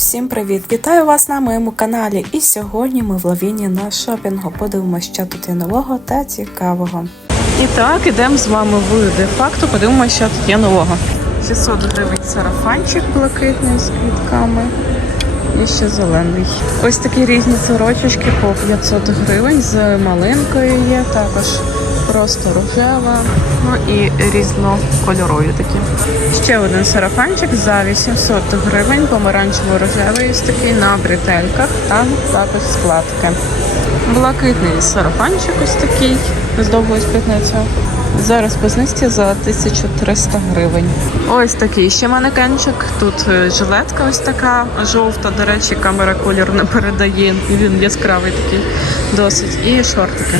всім привіт! Вітаю вас на моєму каналі. І сьогодні ми в лавіні на шопінгу. Подивимося, що тут є нового та цікавого. І так, ідемо з вами в де-факто, подивимося, що тут є нового. 600 гривень сарафанчик блакитний з квітками. І ще зелений. Ось такі різні сорочечки по 500 гривень з малинкою є, також просто рожева, ну і різнокольорові такі. Ще один сарафанчик за 800 гривень, помаранчево-рожевий ось такий на бретельках та також складки. Блакитний сарафанчик ось такий з довгою спідницею. Зараз по знижці за 1300 гривень. Ось такий ще манекенчик. Тут е, жилетка ось така жовта. До речі, камера колір не передає. Він яскравий такий досить. І шортики.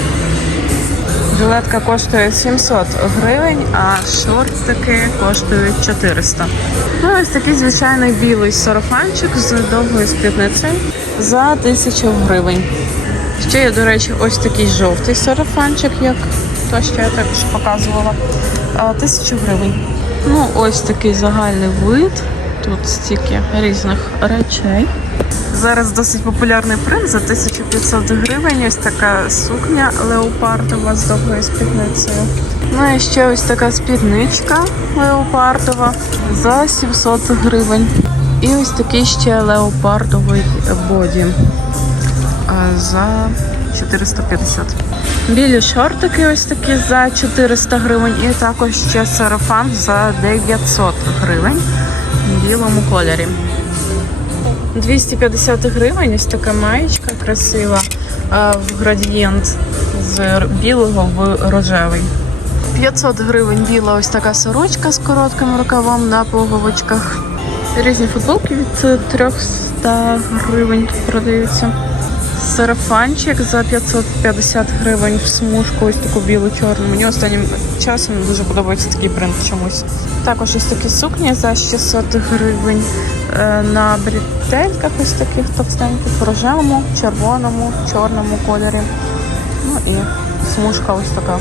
Жилетка коштує 700 гривень, а шортики коштують 400. Ну, ось такий звичайний білий сарафанчик з довгою спідницею за 1000 гривень. Ще є, до речі, ось такий жовтий сарафанчик, як то, що я також показувала. А, Тисячу гривень. Ну, ось такий загальний вид. Тут стільки різних речей. Зараз досить популярний принт за 1500 гривень. Ось така сукня леопардова з довгою спідницею. Ну і ще ось така спідничка леопардова за 700 гривень. І ось такий ще леопардовий боді за 450. Білі шортики ось такі за 400 гривень. І також ще сарафан за 900 гривень в білому кольорі. 250 гривень, ось така маєчка красива в градієнт з білого в рожевий. 500 гривень біла ось така сорочка з коротким рукавом на пуговичках. Різні футболки від 300 гривень продаються. Сарафанчик за 550 гривень в смужку, ось таку білу чорну. Мені останнім часом дуже подобається такий принт чомусь. Також ось такі сукні за 600 гривень е, на бретельках ось таких товстеньких, в рожевому, червоному, чорному кольорі. Ну і смужка ось така.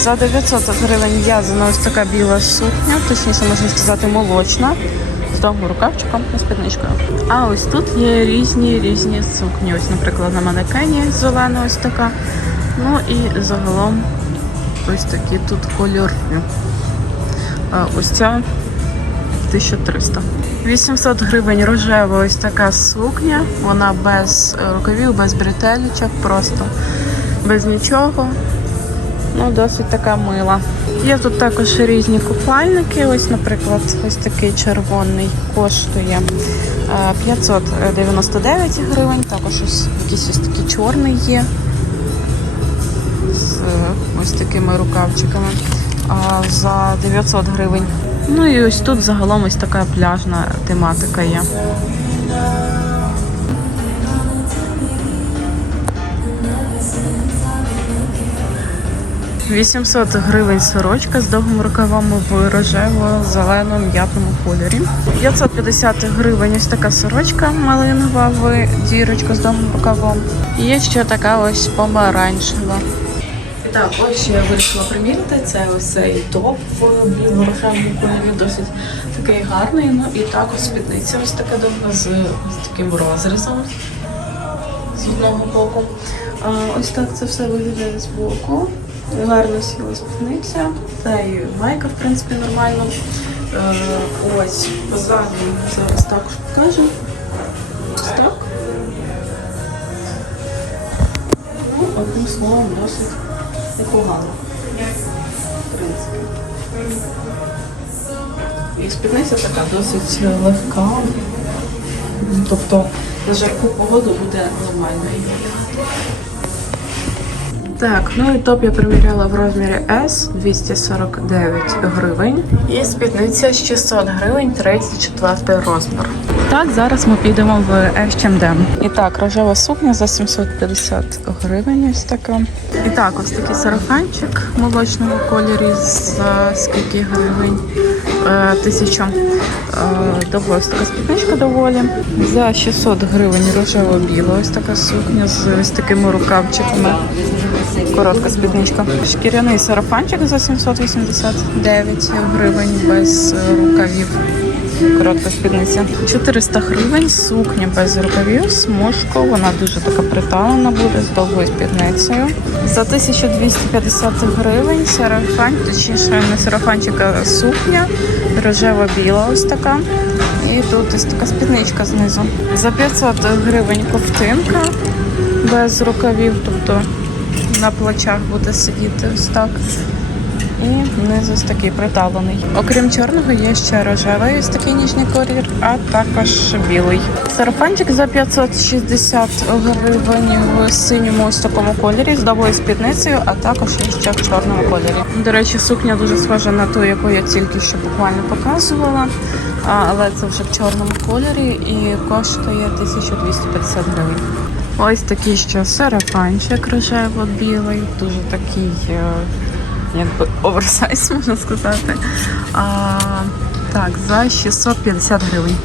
За 900 гривень в'язана ось така біла сукня, точніше можна сказати молочна, довгим рукавчиком і спідничкою. А ось тут є різні різні сукні. Ось, наприклад, на манекені зелена ось така. Ну і загалом ось такі тут кольори. А ось ця 1300. 800 гривень рожева ось така сукня. Вона без рукавів, без бретелечок, просто без нічого. Ну, досить така мила. Є тут також різні купальники. Ось, наприклад, ось такий червоний коштує е, 599 гривень. Також ось якийсь ось такий чорний є з е, ось такими рукавчиками за 900 гривень. Ну і ось тут загалом ось така пляжна тематика є. – 800 гривень сорочка з довгим рукавом в рожево-зеленому м'ятному кольорі. 550 гривень ось така сорочка малинова в дірочку з довгим рукавом. І є ще така ось помаранчева. Так, ось що я вирішила приміряти. Це ось топ в біло-рожевому кольорі, досить такий гарний. Ну і також спідниця ось така довга з, з таким розрізом з одного боку. А, ось так це все виглядає з боку. Гарно сіла спідниця, та й майка, в принципі, нормально. Е, ось позаду зараз також покажу. Ось так. Ну, одним словом, досить непогано. В принципі. І спідниця така досить легка. Тобто на жарку погоду буде нормально. Так, ну і топ я приміряла в розмірі S 249 гривень. І спідниця 600 гривень, 34 розмір. Так, зараз ми підемо в H&M. І так, рожева сукня за 750 гривень. Ось така. І так, ось такий сарафанчик в молочному кольорі за скільки гривень? Е, Тисячу. Е, така спідничка доволі. За 600 гривень рожево-біла ось така сукня з ось такими рукавчиками. Коротка спідничка. Шкіряний сарафанчик за 789 гривень без е, рукавів. коротка спідниця. 400 гривень, сукня без рукавів, смужка. Вона дуже така приталена буде з довгою спідницею. За 1250 гривень сарафан, точніше не сарафанчик, а сукня, рожева-біла ось така. І тут ось така спідничка знизу. За 500 гривень ковтинка без рукавів, тобто на плечах буде сидіти ось так. І внизу ось такий приталений. Окрім чорного, є ще рожевий ось такий ніжний колір, а також білий. Сарафанчик за 560 гривень в синьому ось такому кольорі з довгою спідницею, а також ще в чорному кольорі. До речі, сукня дуже схожа на ту, яку я тільки що буквально показувала, але це вже в чорному кольорі і коштує 1250 гривень. Ось такий ще сарафанчик рожево-білий, дуже такий. е, якби оверсайз, можна сказати. А, так, за 650 гривень.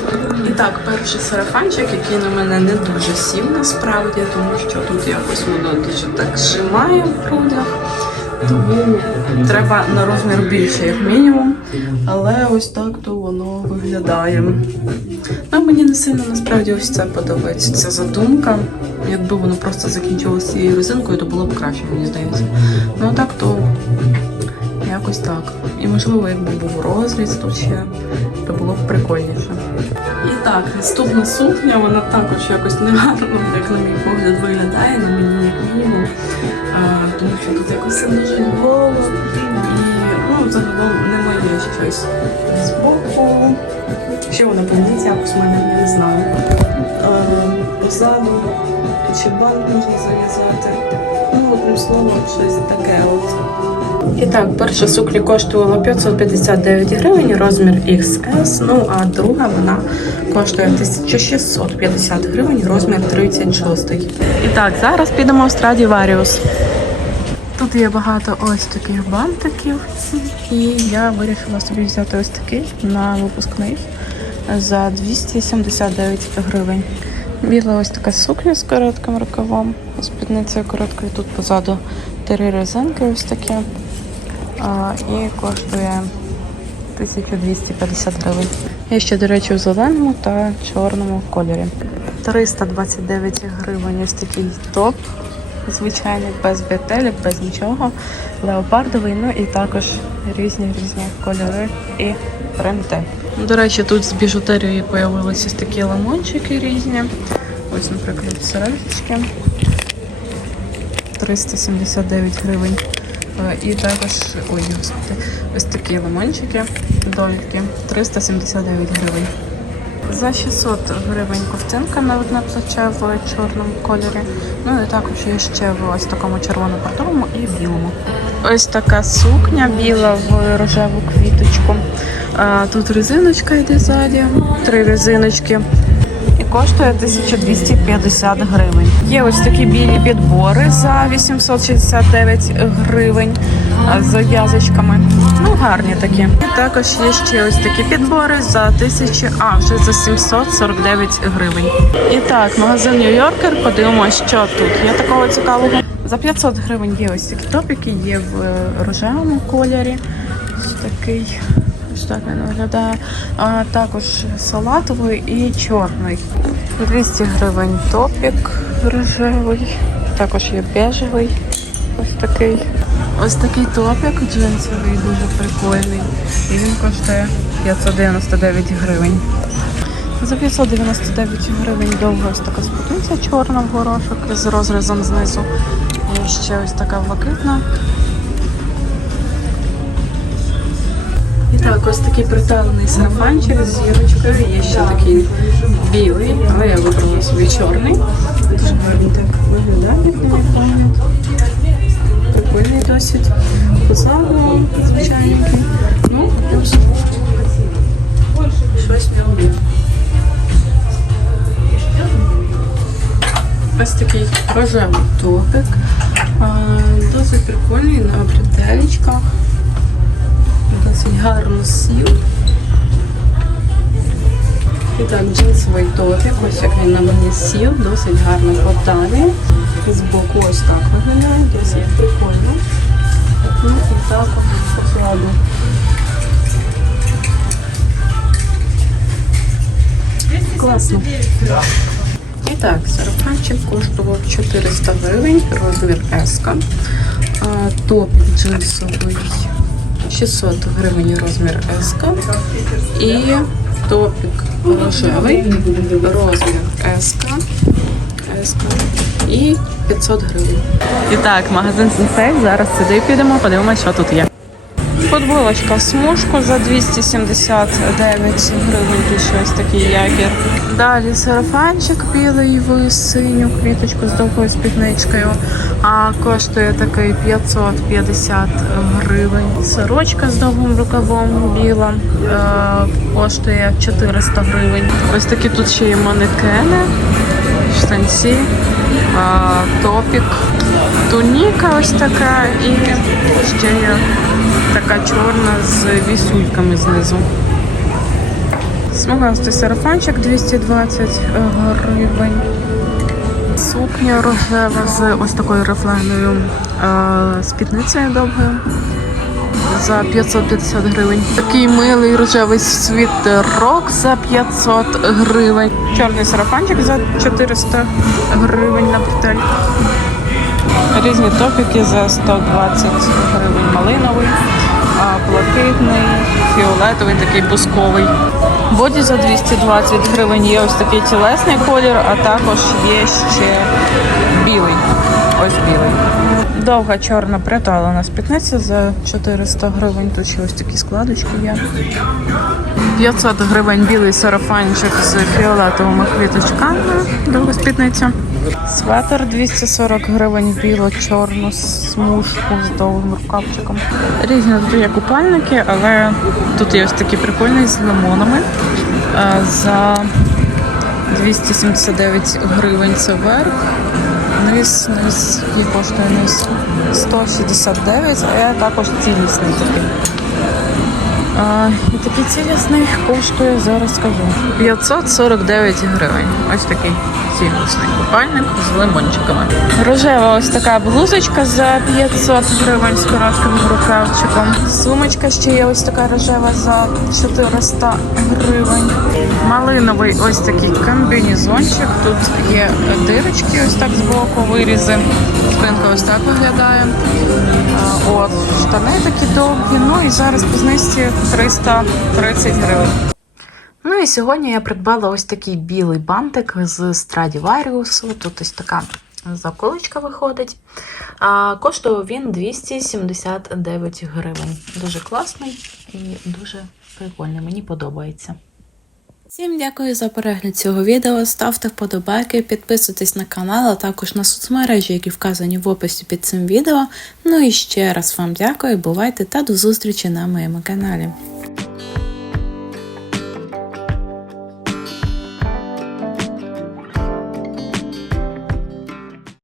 І так, перший сарафанчик, який на мене не дуже сів насправді, тому що тут якось воно дуже так зжимає в грудях. Тому треба на розмір більше, як мінімум. Але ось так то воно виглядає. Ну, мені не сильно насправді ось це подобається. Ця задумка. Якби воно просто закінчилося цією резинкою, то було б краще, мені здається. Ну так то Якось так. І можливо, якби був розріз тут ще, то було б прикольніше. І так, наступна сукня, вона також якось негарно, як на мій погляд, виглядає на мені як мінімум. Якось дуже голо. І ну, загалом не моє щось з боку. Ще вона поміється якось мене, не знаю. А, позаду чи банк можна зав'язати. Ну, одним словом, щось таке от. І так, перша сукня коштувала 559 гривень, розмір XS, ну а друга вона коштує 1650 гривень, розмір 36. І так, зараз підемо в Stradivarius. Є багато ось таких бантиків, і я вирішила собі взяти ось такий на випускний за 279 гривень. Біла ось така сукня з коротким рукавом, спідницею короткою, тут позаду три резинки ось такі. А, і коштує 1250 гривень. Є ще, до речі, у зеленому та чорному кольорі. 329 гривень ось такий топ. Звичайний, без бретелів, без нічого. Леопардовий, ну і також різні різні кольори і принти. До речі, тут з біжутерією з'явилися такі лимончики різні. Ось, наприклад, сережечки. 379 гривень. Е, І також, ой, ось такі лимончики, довідки, 379 гривень. За 600 гривень ковтинка на одне плече в чорному кольорі. Ну і також є ще в ось такому червоно-портовому і білому. Ось така сукня біла в рожеву квіточку. Тут резиночка йде ззаді, три резиночки. І коштує 1250 гривень. Є ось такі білі підбори за 869 гривень з зав'язочками. Ну, гарні такі. І також є ще ось такі підбори за 1000, а вже за 749 гривень. І так, магазин Нью-Йоркер. Подивимося, що тут є такого цікавого. За 500 гривень є ось такі топіки, є в е, рожевому кольорі. Ось такий. Так він виглядає. А також салатовий і чорний. 200 гривень топік рожевий. Також є бежевий. Ось такий. Ось такий топік джинсовий, дуже прикольний. І він коштує 599 гривень. За 599 гривень довга ось така спідниця чорна в горошок з розрізом знизу. І ще ось така блакитна. І так, ось такий приталений сарафанчик з зірочкою. Є ще такий білий, але я вибрала собі чорний. Дуже гарно так виглядає, як на. Прикольний досить. Позаду звичайненький. Ну, плюс щось. Ось такий рожевий топик. Досить прикольний на бретелечках. Досить гарно сів. І так, джинсовий топік, ось як він на мені сів, досить гарно по талії. З боку ось так виглядає, досить прикольно. Ну і так от класно. І так, сарафанчик коштував 400 гривень, розмір S. Топік джинсовий 600 гривень розмір S. І топік рожевий, розмір S. S. І 500 гривень. І так, магазин Сенсей. Зараз сюди підемо, подивимося, що тут є. Футболочка в смужку за 279 гривень, тут щось такий якір. Далі сарафанчик білий в синю квіточку з довгою спідничкою. А коштує такий 550 гривень. Сорочка з довгим рукавом біла е, коштує 400 гривень. Ось такі тут ще є манекени, штанці, е, топік, туніка ось така і ще є така чорна з вісульками знизу. Смугастий сарафанчик 220 гривень. Сукня рожева з ось такою рифленою е, спідницею довгою за 550 гривень. Такий милий рожевий світерок за 500 гривень. Чорний сарафанчик за 400 гривень на бретель. Різні топіки за 120 гривень малиновий, блакитний, фіолетовий, такий бусковий. Боді за 220 гривень є ось такий тілесний колір, а також є ще білий. Ось білий. Довга чорна приталена спідниця за 400 гривень. Тут ще ось такі складочки є. 500 гривень білий сарафанчик з фіолетовими квіточками. Довга спідниця. Светр 240 гривень біло-чорну смужку з довгим рукавчиком. Різні тут є купальники, але тут є ось такі прикольні з лимонами. Е, За 279 гривень це верх. Низ, низ, який коштує низ 169, а також цілісний такий. А, і такий цілісний коштує, зараз скажу, 549 гривень. Ось такий цілісний купальник з лимончиками. Рожева ось така блузочка за 500 гривень з коротким рукавчиком. Сумочка ще є ось така рожева за 400 гривень. Малиновий ось такий комбінезончик. Тут є дирочки ось так збоку, вирізи. Спинка ось так виглядає. От, штани такі довгі. Ну і зараз по знижці 330 гривень. Ну і сьогодні я придбала ось такий білий бантик з Stradivarius. Тут ось така заколочка виходить. А, коштував він 279 гривень. Дуже класний і дуже прикольний. Мені подобається. Всім дякую за перегляд цього відео. Ставте вподобайки, підписуйтесь на канал, а також на соцмережі, які вказані в описі під цим відео. Ну і ще раз вам дякую, бувайте та до зустрічі на моєму каналі.